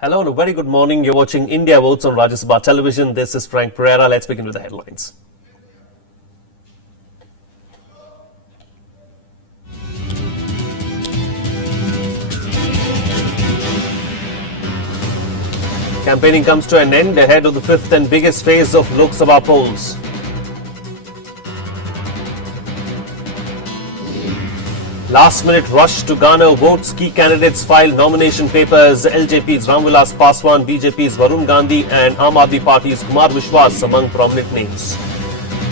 Hello and a very good morning. You're watching India Votes on Rajya Sabha Television. This is Frank Pereira. Let's begin with the headlines. Campaigning comes to an end ahead of the fifth and biggest phase of Lok Sabha polls. Last-minute rush to garner votes. Key candidates file nomination papers. LJP's Ramvilas Paswan, BJP's Varun Gandhi and Aam Aadmi Party's Kumar Vishwas among prominent names.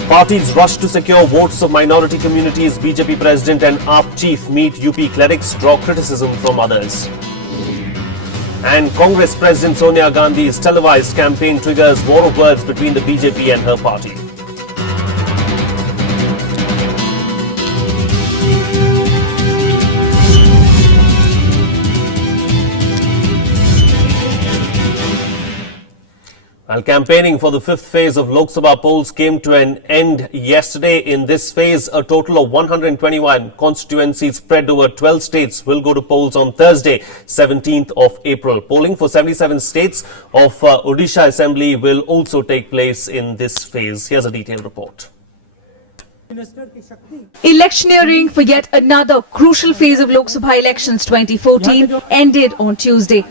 Parties rush to secure votes of minority communities. BJP President and AAP Chief meet UP clerics, draw criticism from others. And Congress President Sonia Gandhi's televised campaign triggers war of words between the BJP and her party. While campaigning for the fifth phase of Lok Sabha polls came to an end yesterday, in this phase, a total of 121 constituencies spread over 12 states will go to polls on Thursday, 17th of April. Polling for 77 states of Odisha Assembly will also take place in this phase. Here's a detailed report. Electioneering for yet another crucial phase of Lok Sabha elections 2014 ended on Tuesday.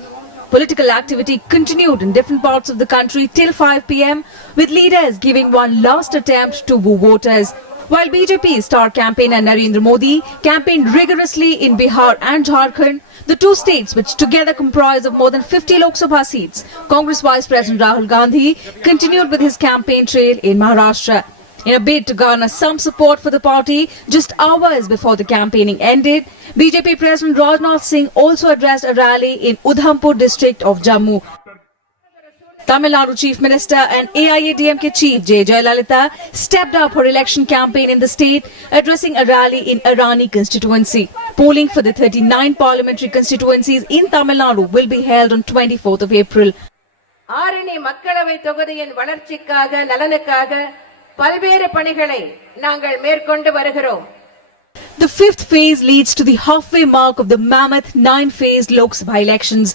Political activity continued in different parts of the country till 5 p.m. with leaders giving one last attempt to woo voters. While BJP star campaigner Narendra Modi campaigned rigorously in Bihar and Jharkhand, the two states which together comprise of more than 50 Lok Sabha seats, Congress Vice President Rahul Gandhi continued with his campaign trail in Maharashtra. In a bid to garner some support for the party, just hours before the campaigning ended, BJP President Rajnath Singh also addressed a rally in Udhampur district of Jammu. Tamil Nadu Chief Minister and AIADMK Chief J. Jayalalitha stepped up her election campaign in the state, addressing a rally in Arani constituency. Polling for the 39 parliamentary constituencies in Tamil Nadu will be held on 24th of April. Arani மக்களவை தொகுதியின் வளர்ச்சிக்காக நலனுக்காக பல்வேறு பணிகளை நாங்கள் மேற்கொண்டு வருகிறோம். The fifth phase leads to the halfway mark of the mammoth 9-phase Lok Sabha elections.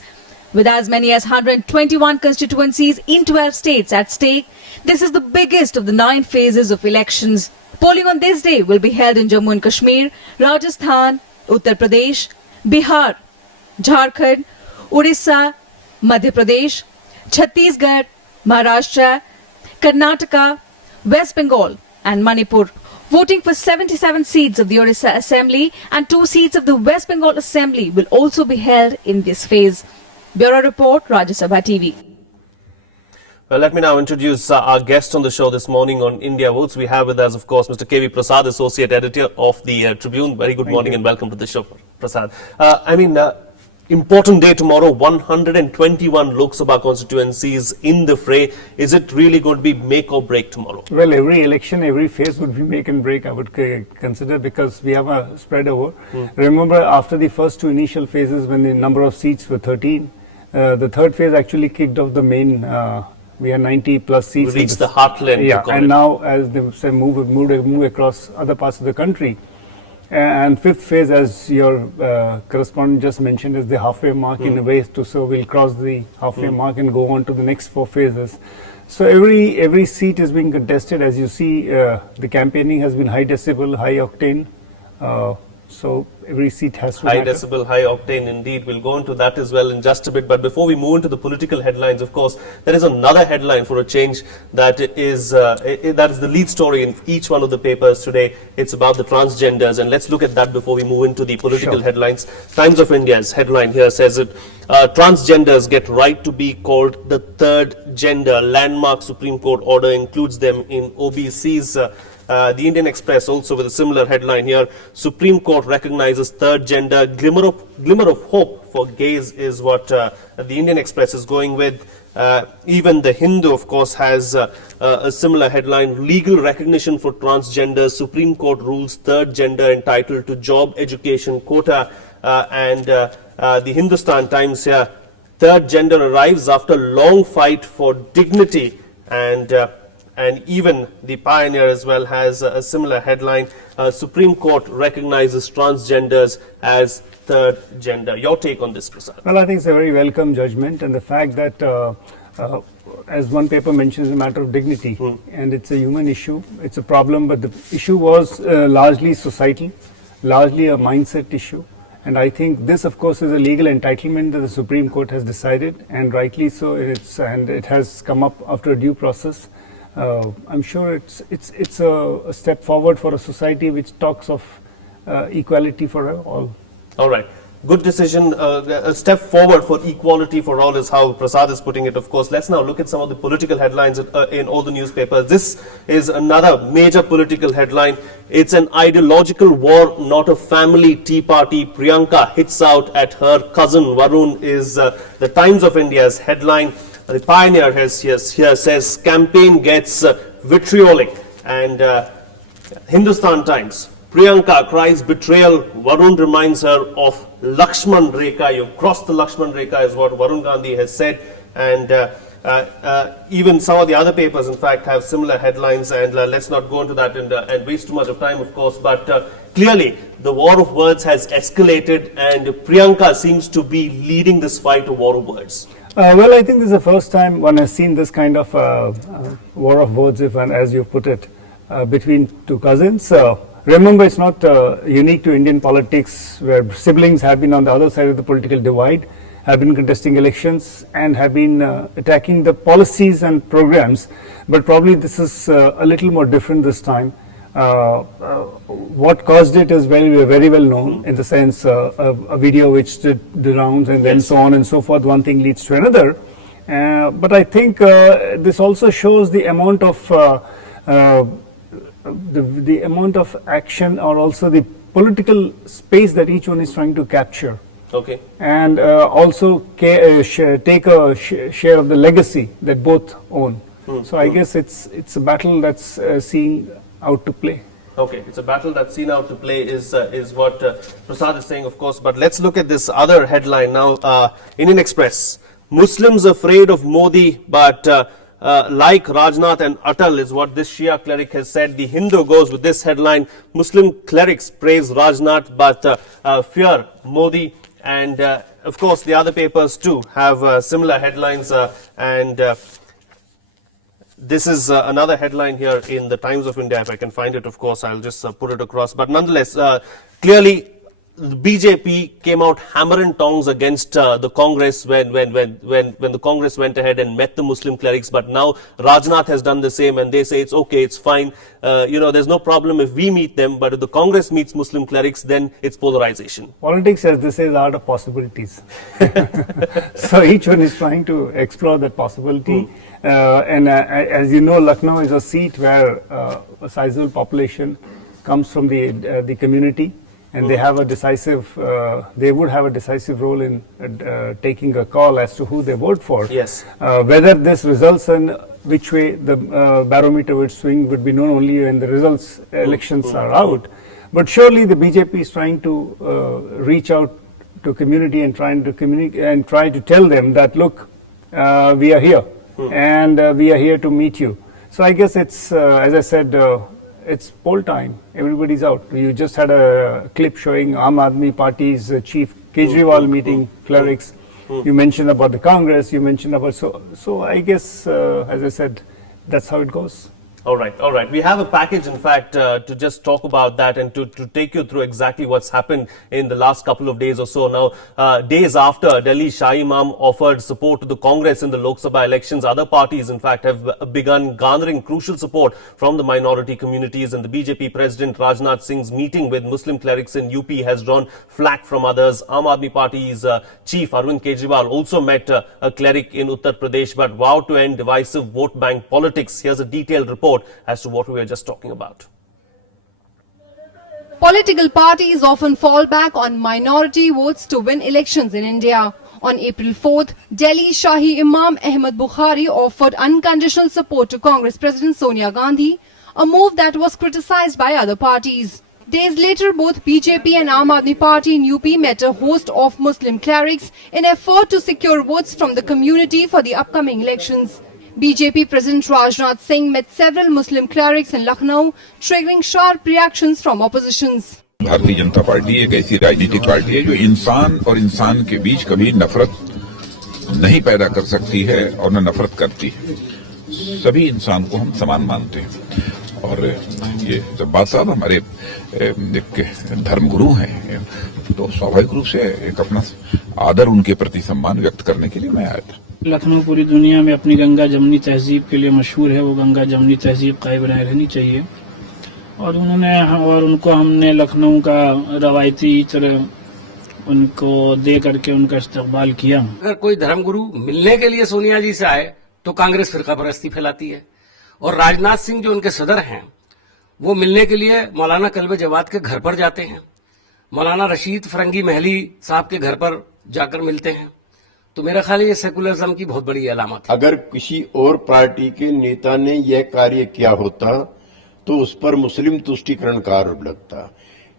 With as many as 121 constituencies in 12 states at stake, this is the biggest of the 9 phases of elections. Polling on this day will be held in Jammu and Kashmir, Rajasthan, Uttar Pradesh, Bihar, Jharkhand, Odisha, Madhya Pradesh, Chhattisgarh, Maharashtra, Karnataka, West Bengal and Manipur. Voting for 77 seats of the Odisha Assembly and 2 seats of the West Bengal Assembly will also be held in this phase. Bureau Report, Rajya Sabha TV. Well, let me now introduce our guest on the show this morning on India Votes. We have with us, of course, Mr. K.V. Prasad, Associate Editor of the Tribune. Very good morning and welcome to the show, Prasad. Important day tomorrow, 121 Lok Sabha constituencies in the fray. Is it really going to be make or break tomorrow? Well, every election, every phase would be make and break, I would consider, because we have a spread over. Remember, after the first 2 initial phases, when the number of seats were 13, the third phase actually kicked off the main. We had 90 plus seats. We reached the heartland. Yeah, and now as they say, move across other parts of the country. And fifth phase, as your correspondent just mentioned, is the halfway mark in a way. So we'll cross the halfway mark and go on to the next 4 phases. So every seat is being contested. As you see, the campaigning has been high decibel, high octane. So every seat has to high matter. decibel, high octane indeed. We'll go into that as well in just a bit. But before we move into the political headlines, of course, there is another headline for a change that is the lead story in each one of the papers today. It's about the transgenders, and let's look at that before we move into the political headlines. Times of India's headline here says it: transgenders get right to be called the third gender. Landmark Supreme Court order includes them in OBC's. The Indian Express also with a similar headline here: Supreme Court recognizes third gender. Glimmer of hope for gays is what the Indian Express is going with. Even the Hindu, of course, has a similar headline: legal recognition for transgenders. Supreme Court rules third gender entitled to job education quota. And the Hindustan Times here: third gender arrives after long fight for dignity. And And even the Pioneer as well has a similar headline. Supreme Court recognizes transgenders as third gender. Your take on this, Prasad? Well, I think it's a very welcome judgment, and the fact that, as one paper mentions, a matter of dignity, and it's a human issue. It's a problem, but the issue was largely societal, largely a mindset issue. And I think this, of course, is a legal entitlement that the Supreme Court has decided, and rightly so. And it has come up after a due process. I'm sure it's a step forward for a society which talks of equality for all. All right. Good decision. A step forward for equality for all is how Prasad is putting it, of course. Let's now look at some of the political headlines in all the newspapers. This is another major political headline. It's an ideological war, not a family tea party. Priyanka hits out at her cousin Varun is the Times of India's headline. The Pioneer here says campaign gets vitriolic, and Hindustan Times, Priyanka cries betrayal. Varun reminds her of Lakshman Rekha. You've crossed the Lakshman Rekha is what Varun Gandhi has said. And even some of the other papers, in fact, have similar headlines. And let's not go into that and waste too much of time, of course. But clearly, the war of words has escalated, and Priyanka seems to be leading this fight, a war of words. Well, I think this is the first time one has seen this kind of war of words, as you put it, between two cousins. Remember, it's not unique to Indian politics, where siblings have been on the other side of the political divide, have been contesting elections, and have been attacking the policies and programs. But probably this is a little more different this time. What caused it is very well known, in the sense a video which did the rounds, and then so on and so forth. One thing leads to another. But I think this also shows the amount of the amount of action, or also the political space that each one is trying to capture. Okay. And also take a share of the legacy that both own. So I guess it's a battle that's seen out to play. Okay, it's a battle that's seen out to play is what Prasad is saying, of course. But let's look at this other headline now. Indian Express, Muslims afraid of Modi, but like Rajnath and Atal is what this Shia cleric has said. The Hindu goes with this headline, Muslim clerics praise Rajnath but fear Modi. And of course the other papers too have similar headlines, and this is another headline here in the Times of India. If I can find it, of course, I'll just put it across. But nonetheless, clearly, the BJP came out hammer and tongs against the Congress when the Congress went ahead and met the Muslim clerics. But now Rajnath has done the same, and they say it's okay, it's fine. There's no problem if we meet them, but if the Congress meets Muslim clerics, then it's polarization. Politics, as they say, is the art of possibilities. So each one is trying to explore that possibility. And as you know, Lucknow is a seat where a sizable population comes from the community, and they have a decisive. They would have a decisive role in taking a call as to who they vote for. Yes. Whether this results in which way the barometer would swing would be known only when the results elections are out. But surely the BJP is trying to reach out to community and trying to communicate and try to tell them that, look, we are here. And we are here to meet you. So I guess it's, as I said, it's poll time. Everybody's out. You just had a clip showing Aam Aadmi Party's chief Kejriwal meeting clerics. You mentioned about the Congress. You mentioned about so I guess, as I said, that's how it goes. All right. We have a package, in fact, to just talk about that and to take you through exactly what's happened in the last couple of days or so. Now, days after Delhi Shah Imam offered support to the Congress in the Lok Sabha elections, other parties, in fact, have begun garnering crucial support from the minority communities. And the BJP President Rajnath Singh's meeting with Muslim clerics in UP has drawn flack from others. Aam Aadmi Party's chief Arvind Kejriwal also met a cleric in Uttar Pradesh, but vowed to end divisive vote bank politics. Here's a detailed report as to what we were just talking about. Political parties often fall back on minority votes to win elections in India. On April 4th, Delhi Shahi Imam Ahmed Bukhari offered unconditional support to Congress President Sonia Gandhi, a move that was criticized by other parties. Days later, both BJP and Aam Aadmi Party in UP met a host of Muslim clerics in effort to secure votes from the community for the upcoming elections. BJP President Rajnath Singh met several Muslim clerics in Lucknow, triggering sharp reactions from oppositions. Bharatiya Janata party एक ऐसी राजनीतिक party है जो इंसान और इंसान के बीच कभी नफरत नहीं पैदा कर सकती है और न नफरत करती है। सभी इंसान को हम समान मानते हैं और ये जब बात साहब हमारे एक धर्मगुरु हैं तो स्वाभाविक रूप से एक अपना आदर उनके प्रति सम्मान व्यक्त करने के लिए मैं आया था। लखनऊ पूरी दुनिया में अपनी गंगा जमनी तहजीब के लिए मशहूर है। वो गंगा जमनी तहजीब कायम रहनी चाहिए और उनको हमने लखनऊ का रवायती तरह उनको दे करके उनका इस्तकबाल किया। अगर कोई धर्मगुरु मिलने के लिए सोनिया जी से आए तो कांग्रेस फिरका परस्ती फैलाती है और राजनाथ सिंह जो उनके सदर हैं वो मिलने के लिए मौलाना कल्बे जवाद के घर पर जाते हैं, मौलाना रशीद फरंगी महली साहब के घर पर जाकर मिलते हैं। तो मेरा ख्याल ये सेकुलरिज्म की बहुत बड़ी अलामत है। अगर किसी और पार्टी के नेता ने यह कार्य किया होता तो उस पर मुस्लिम तुष्टीकरण का आरोप लगता।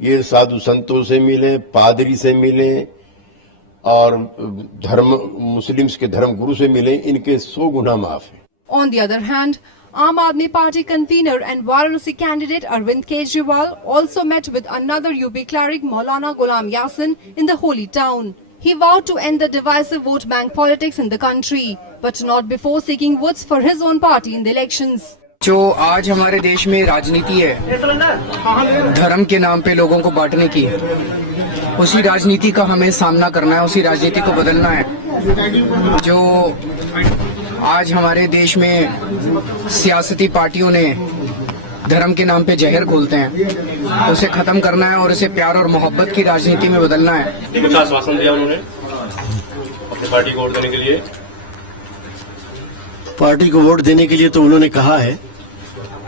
ये साधु संतों से मिले, पादरी से मिले और मुस्लिम्स के धर्म गुरु से मिले, इनके 100 गुना माफ है। On the other hand, Aam Aadmi Party convener and Varanasi candidate Arvind Kejriwal also met with another UP cleric Maulana Ghulam Yasin in the holy town. He vowed to end the divisive vote bank politics in the country, but not before seeking votes for his own party in the elections. जो आज हमारे देश में राजनीति है धर्म के नाम पे लोगों को बांटने की, उसी राजनीति का हमें सामना करना है, उसी राजनीति को बदलना है। जो आज हमारे देश में सियासती पार्टियों ने धर्म के नाम पे जहर खोलते हैं, उसे खत्म करना है और उसे प्यार और मोहब्बत की राजनीति में बदलना है। कुछ आश्वासन दिया उन्होंने अपनी पार्टी को वोट देने के लिए। पार्टी को वोट देने के लिए तो उन्होंने कहा है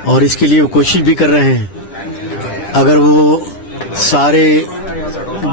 और इसके लिए वो कोशिश भी कर रहे हैं। अगर वो सारे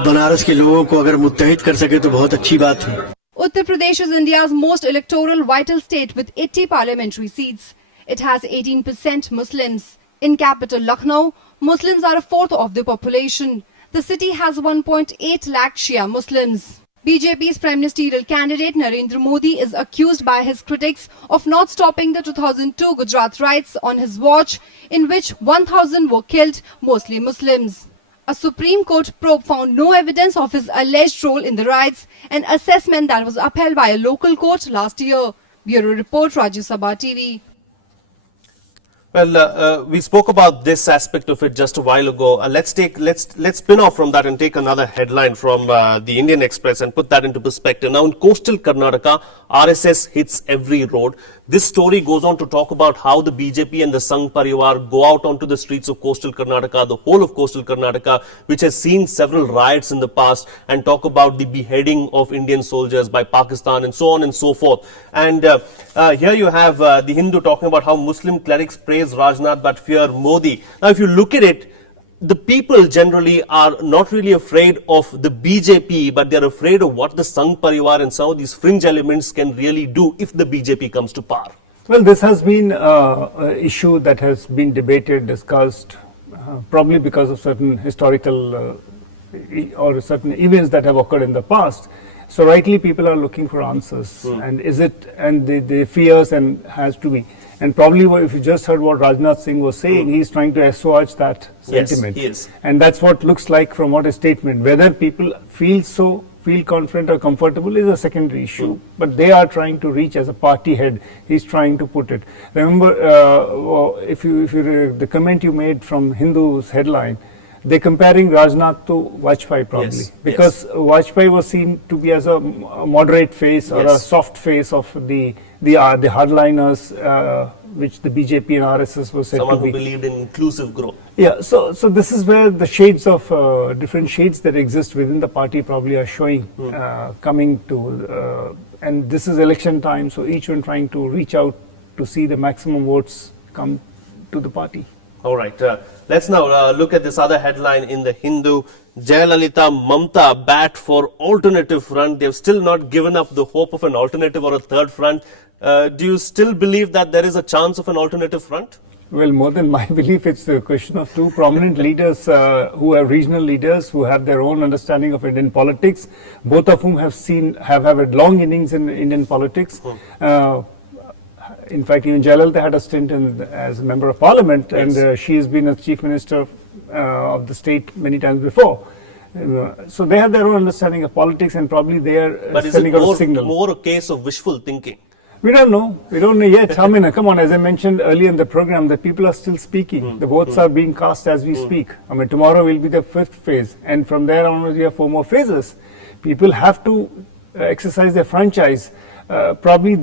बनारस के लोगों को अगर मुत्तहिद कर सके तो बहुत अच्छी बात है। Uttar Pradesh is India's most electoral vital state with 80 parliamentary seats. It has 18% Muslims. In capital Lucknow, Muslims are a fourth of the population. The city has 1.8 lakh Shia Muslims. BJP's prime ministerial candidate Narendra Modi is accused by his critics of not stopping the 2002 Gujarat riots on his watch, in which 1,000 were killed, mostly Muslims. A Supreme Court probe found no evidence of his alleged role in the riots, an assessment that was upheld by a local court last year. Bureau Report, Rajya Sabha TV. Well, we spoke about this aspect of it just a while ago. Let's spin off from that and take another headline from the Indian Express and put that into perspective. Now, in coastal Karnataka, RSS hits every road. This story goes on to talk about how the BJP and the Sangh Parivar go out onto the streets of coastal Karnataka, the whole of coastal Karnataka, which has seen several riots in the past, and talk about the beheading of Indian soldiers by Pakistan and so on and so forth. And here you have the Hindu talking about how Muslim clerics praise Rajnath but fear Modi. Now, if you look at it, the people generally are not really afraid of the BJP, but they're afraid of what the Sangh Parivar and some of these fringe elements can really do if the BJP comes to power. Well, this has been an issue that has been debated, discussed, probably because of certain historical or certain events that have occurred in the past. So rightly people are looking for answers. And is it, and the fears and has to be. And probably if you just heard what Rajnath Singh was saying, he's trying to assuage that sentiment. Yes, he is. And that's what looks like from what his statement. Whether people feel confident or comfortable is a secondary issue. But they are trying to reach as a party head. He's trying to put it. Remember, if you the comment you made from Hindu's headline, they're comparing Rajnath to Vajpayee probably, because Vajpayee was seen to be as a moderate face or a soft face of the hardliners, which the BJP and RSS was said Someone to be. who believed in inclusive growth. Yeah, so this is where the shades of different shades that exist within the party probably are showing, coming to, and this is election time, so each one trying to reach out to see the maximum votes come to the party. All right, let's now look at this other headline in the Hindu. Jayalalitha Mamta bat for alternative front. They've still not given up the hope of an alternative or a third front. Do you still believe that there is a chance of an alternative front? Well, more than my belief, it's a question of two prominent leaders who are regional leaders who have their own understanding of Indian politics, both of whom have had long innings in Indian politics. In fact, even Jayalalitha had a stint as a member of parliament, and she has been a chief minister of the state many times before. So they have their own understanding of politics, and probably they are sending out a signal. But is it more a case of wishful thinking? We don't know. We don't know yet. I mean, come on, as I mentioned earlier in the program, the people are still speaking. The votes are being cast as we speak. I mean, tomorrow will be the 5th phase, and from there onwards we have 4 more phases. People have to exercise their franchise. Probably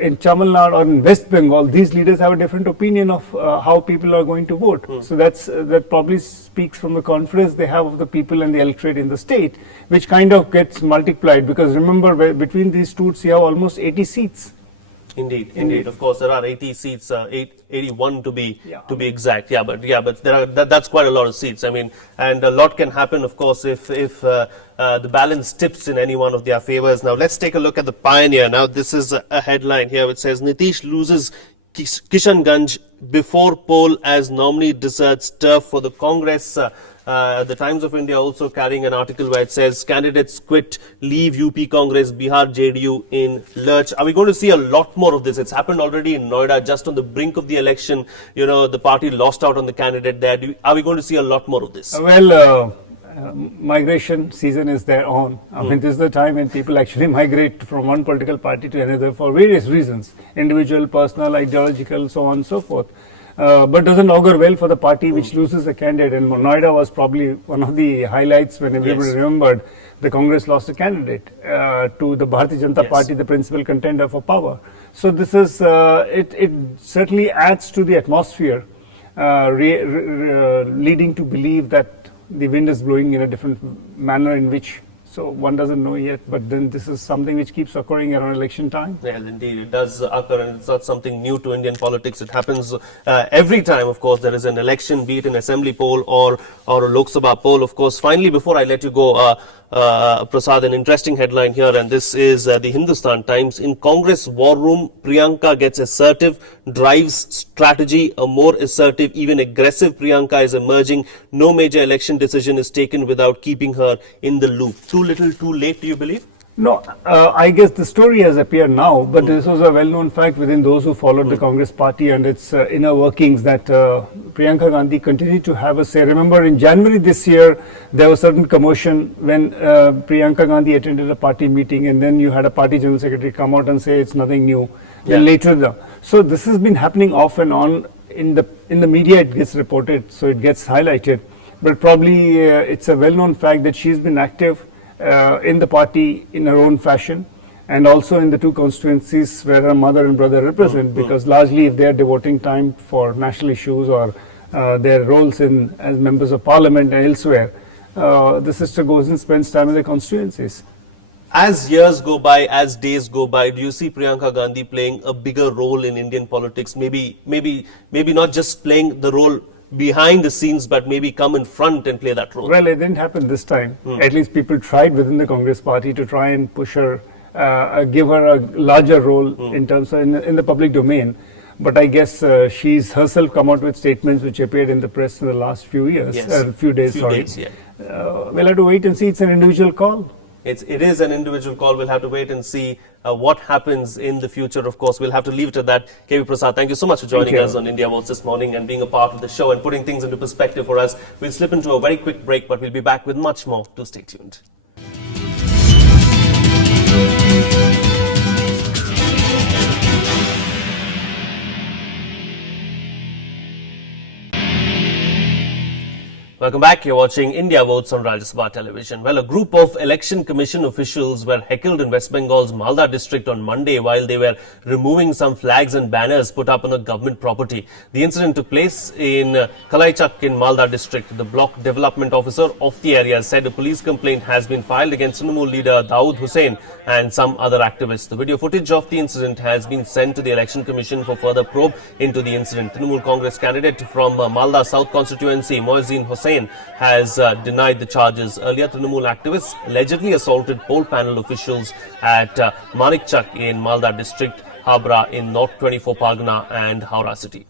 in Tamil Nadu or in West Bengal, these leaders have a different opinion of how people are going to vote. So that probably speaks from the confidence they have of the people and the electorate in the state, which kind of gets multiplied, because remember, between these two, you have almost 80 seats. Indeed. Of course, there are 80 seats, 81 to be exact. But that's quite a lot of seats. I mean, and a lot can happen, of course, if the balance tips in any one of their favors. Now, let's take a look at the Pioneer. Now, this is a headline here which says Nitish loses Kishanganj before poll as nominee deserts turf for the Congress. The Times of India also carrying an article where it says candidates quit, leave UP Congress, Bihar JDU in lurch. Are we going to see a lot more of this? It's happened already in Noida, just on the brink of the election. You know, the party lost out on the candidate there. Are we going to see a lot more of this? Migration season is there on. I mean, this is the time when people actually migrate from one political party to another for various reasons, individual, personal, ideological, so on and so forth. But doesn't augur well for the party which loses a candidate. And Noida was probably one of the highlights when everybody remembered the Congress lost a candidate to the Bharatiya Janata Party, the principal contender for power. So this is, it certainly adds to the atmosphere, leading to believe that the wind is blowing in a different manner in which, so one doesn't know yet, but then this is something which keeps occurring around election time. Well, indeed, it does occur, and it's not something new to Indian politics. It happens every time, of course, there is an election, be it an assembly poll or a Lok Sabha poll. Of course, finally, before I let you go, Prasad, an interesting headline here, and this is the Hindustan Times. In Congress war room, Priyanka gets assertive, drives strategy. A more assertive, even aggressive Priyanka is emerging. No major election decision is taken without keeping her in the loop. Too little, too late, do you believe? No, I guess the story has appeared now, but this was a well-known fact within those who followed the Congress party and its inner workings, that Priyanka Gandhi continued to have a say. Remember, in January this year, there was certain commotion when Priyanka Gandhi attended a party meeting, and then you had a party general secretary come out and say it's nothing new. Then later, so this has been happening off and on in the media. It gets reported, so it gets highlighted. But probably it's a well-known fact that she's been active in the party in her own fashion, and also in the two constituencies where her mother and brother represent, because largely if they are devoting time for national issues or their roles as members of parliament and elsewhere, the sister goes and spends time in the constituencies. As years go by, as days go by, do you see Priyanka Gandhi playing a bigger role in Indian politics? Maybe not just playing the role behind the scenes, but maybe come in front and play that role? Well, it didn't happen this time. At least people tried within the Congress party to try and push her, give her a larger role in terms of in the public domain. But I guess she's herself come out with statements which appeared in the press in the last few years, few days. We'll have to wait and see. It's an individual call. It is an individual call. We'll have to wait and see what happens in the future. Of course, we'll have to leave it at that. KV Prasad, thank you so much for joining us on India Votes this morning and being a part of the show and putting things into perspective for us. We'll slip into a very quick break, but we'll be back with much more. Do stay tuned. Welcome back. You're watching India Votes on Rajya Sabha television. Well, a group of Election Commission officials were heckled in West Bengal's Malda district on Monday while they were removing some flags and banners put up on a government property. The incident took place in Kalaichak in Malda district. The block development officer of the area said a police complaint has been filed against Trinamool leader Dawood Hussain and some other activists. The video footage of the incident has been sent to the Election Commission for further probe into the incident. Trinamool Congress candidate from Malda South constituency, Moazin Hussain, has denied the charges. Earlier, Trinamool activists allegedly assaulted poll panel officials at Manikchak in Malda district, Habra in North 24 Pargana and Howrah city.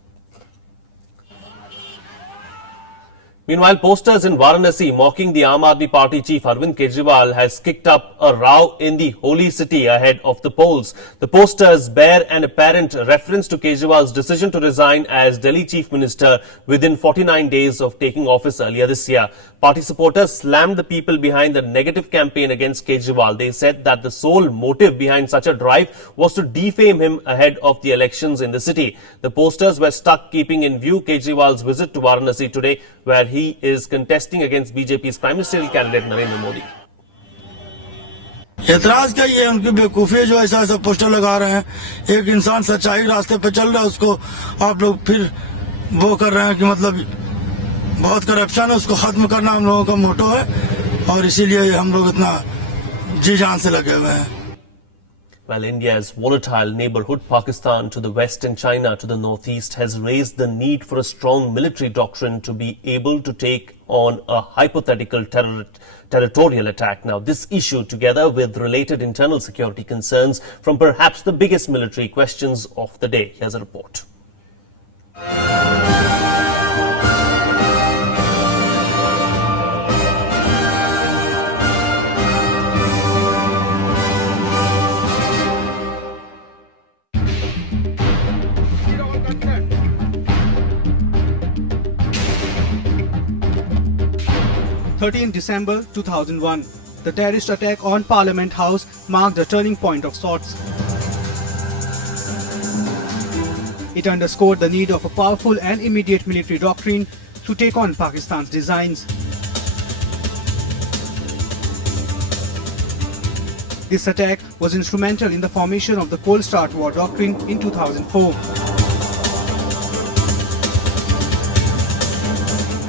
Meanwhile, posters in Varanasi mocking the Aam Aadmi Party chief Arvind Kejriwal has kicked up a row in the holy city ahead of the polls. The posters bear an apparent reference to Kejriwal's decision to resign as Delhi chief minister within 49 days of taking office earlier this year. Party supporters slammed the people behind the negative campaign against Kejriwal. They said that the sole motive behind such a drive was to defame him ahead of the elections in the city. The posters were stuck keeping in view Kejriwal's visit to Varanasi today, where he is contesting against BJP's prime ministerial candidate Narendra Modi. एतराज क्या ये उनकी बेवकूफी जो ऐसा ऐसा poster लगा रहे हैं एक इंसान सच्चाई रास्ते पे चल रहा है उसको आप लोग फिर वो कर रहे हैं कि मतलब बहुत करप्शन है उसको खत्म करना हम लोगों का मोटो है और इसीलिए हम लोग इतना जी जान से लगे हुए हैं. Well, India's volatile neighborhood, Pakistan to the west and China to the northeast, has raised the need for a strong military doctrine to be able to take on a hypothetical territorial attack. Now, this issue, together with related internal security concerns from perhaps the biggest military questions of the day. Here's a report. December 2001, the terrorist attack on Parliament House marked a turning point of sorts. It underscored the need of a powerful and immediate military doctrine to take on Pakistan's designs. This attack was instrumental in the formation of the Cold Start War Doctrine in 2004.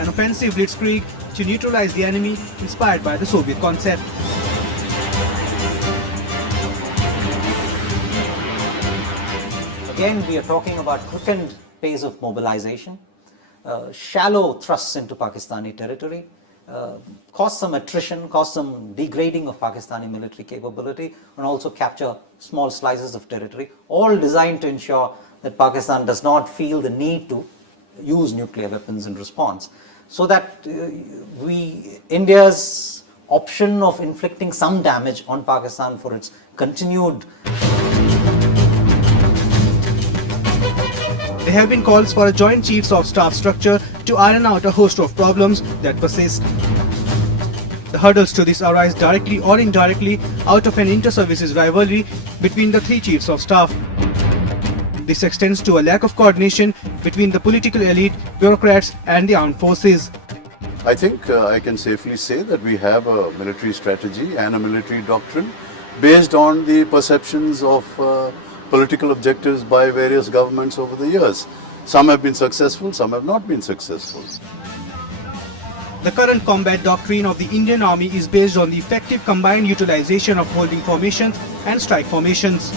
An offensive blitzkrieg to neutralize the enemy inspired by the Soviet concept. Again, we are talking about quickened pace of mobilization, shallow thrusts into Pakistani territory, cause some attrition, cause some degrading of Pakistani military capability, and also capture small slices of territory, all designed to ensure that Pakistan does not feel the need to use nuclear weapons in response. So that India's option of inflicting some damage on Pakistan for its continued. There have been calls for a joint chiefs of staff structure to iron out a host of problems that persist. The hurdles to this arise directly or indirectly out of an inter-services rivalry between the three chiefs of staff. This extends to a lack of coordination between the political elite, bureaucrats and the armed forces. I think I can safely say that we have a military strategy and a military doctrine based on the perceptions of political objectives by various governments over the years. Some have been successful, some have not been successful. The current combat doctrine of the Indian Army is based on the effective combined utilization of holding formations and strike formations.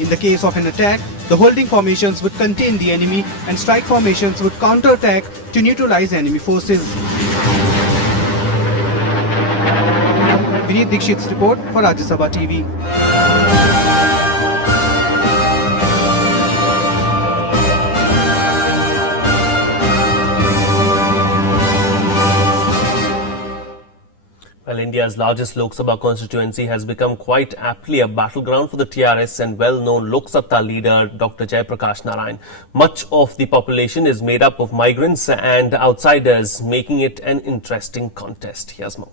In the case of an attack, the holding formations would contain the enemy and strike formations would counter-attack to neutralize enemy forces. Vineet Dikshit's report for Rajya Sabha TV. Well, India's largest Lok Sabha constituency has become quite aptly a battleground for the TRS and well-known Lok Satta leader Dr. Jayaprakash Narayan. Much of the population is made up of migrants and outsiders, making it an interesting contest. Here's more.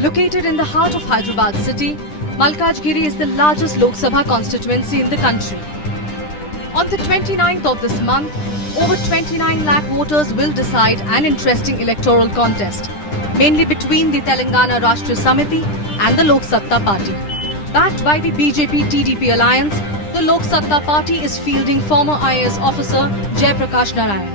Located in the heart of Hyderabad city, Malkajgiri is the largest Lok Sabha constituency in the country. On the 29th of this month, over 29 lakh voters will decide an interesting electoral contest, mainly between the Telangana Rashtriya Samiti and the Lok Satta party. Backed by the BJP-TDP alliance, the Lok Satta party is fielding former IAS officer Jayaprakash Narayan.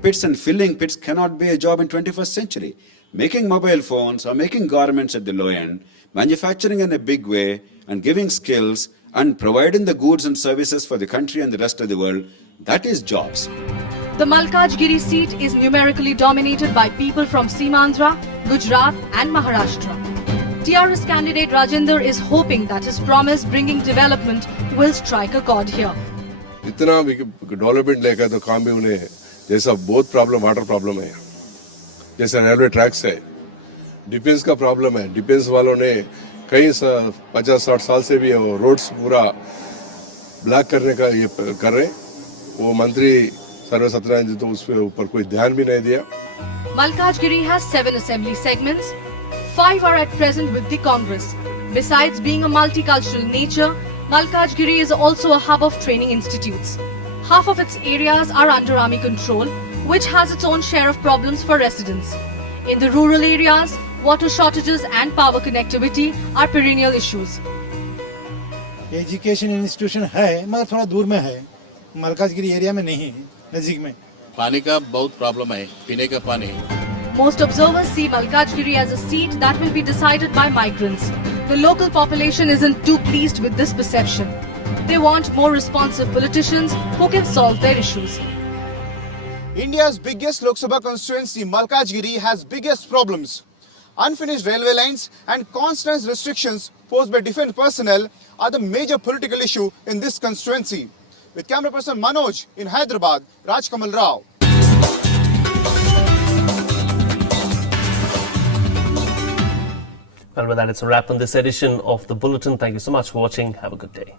Pits and filling pits cannot be a job in 21st century. Making mobile phones or making garments at the low end, manufacturing in a big way and giving skills and providing the goods and services for the country and the rest of the world. That is jobs. The Malkajgiri seat is numerically dominated by people from Simandhra, Gujarat and Maharashtra. TRS candidate Rajinder is hoping that his promise bringing development will strike a chord here. इतना development लेकर तो काम भी उन्हें जैसा बहुत problem water problem है, जैसे रेलवे ट्रैक्स है, डिफेंस का प्रॉब्लम है, डिफेंस वालों ने कई 50-60 साल से भी रोड्स पूरा ब्लॉक करने का ये कर रहे, वो मंत्री सर्व सत्यनारायण जी तो उस ऊपर कोई ध्यान भी नहीं दिया. Malkajgiri has 7 assembly segments. 5 are at present with the Congress. Besides being a multicultural nature, Malkajgiri is also a hub of training institutes. Half of its areas are under army control, which has its own share of problems for residents. In the rural areas, water shortages and power connectivity are perennial issues. Education institution है मगर थोड़ा दूर में है, Malkajgiri area में नहीं है, नजदीक में. पानी का बहुत प्रॉब्लम है, पीने का पानी. Most observers see Malkajgiri as a seat that will be decided by migrants. The local population isn't too pleased with this perception. They want more responsive politicians who can solve their issues. India's biggest Lok Sabha constituency, Malkajgiri, has biggest problems. Unfinished railway lines and constant restrictions posed by defence personnel are the major political issue in this constituency. With camera person Manoj in Hyderabad, Raj Kamal Rao. And with that, it's a wrap on this edition of The Bulletin. Thank you so much for watching. Have a good day.